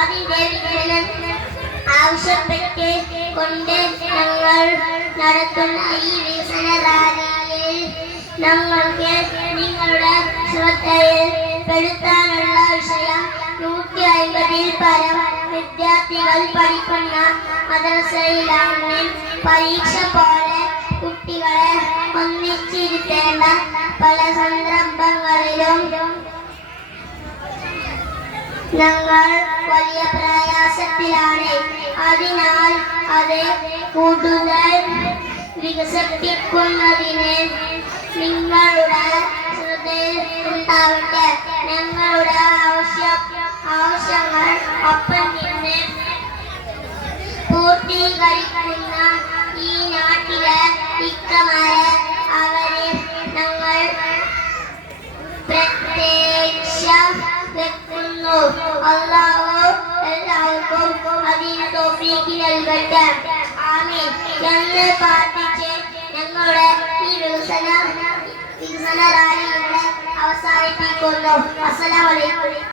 അതിന്റെ വികസനം ആവശ്യപ്പെട്ട് കൊണ്ട് ഞങ്ങൾ നടത്തുന്ന ഈ വികസന റാലിയിൽ ഞങ്ങൾക്ക് നിങ്ങളുടെ ശ്രദ്ധയിൽപ്പെടുത്താനുള്ള വിഷയം 150-ൽ പരം വിദ്യാർത്ഥികൾ പഠിക്കുന്ന മദ്രസയിലാണ്. പരീക്ഷ പോലെ കുട്ടികളെ ഒന്നിച്ചിരുത്തേണ്ട പല സന്ദർഭങ്ങളിലും ഞങ്ങൾ വലിയ പ്രയാസത്തിലാണ്. അതിനാൽ അത് കൂടുതൽ വികസിപ്പിക്കുന്നതിന് നിങ്ങളുടെ ശ്രദ്ധയിൽ ഉണ്ടാവട്ടെ. ഞങ്ങളുടെ ആവശ്യങ്ങൾ ഒപ്പം നിന്ന് പൂർത്തീകരിക്കുന്ന ഈ നാട്ടിലെ ഇക്കമാരെ അവരെ ഞങ്ങൾ പ്രത്യേക്ഷ വെക്കുന്നു. അല്ലാഹു എല്ലാവർക്കും അതിന് തൗഫീഖ് നൽകട്ടെ. ആമീൻ എന്ന് പ്രാർത്ഥിച്ച് ഞങ്ങളുടെ ഈ വികസന റാലി ഇവിടെ അവസാനിപ്പിക്കുന്നു. അസ്സലാമു അലൈക്കും.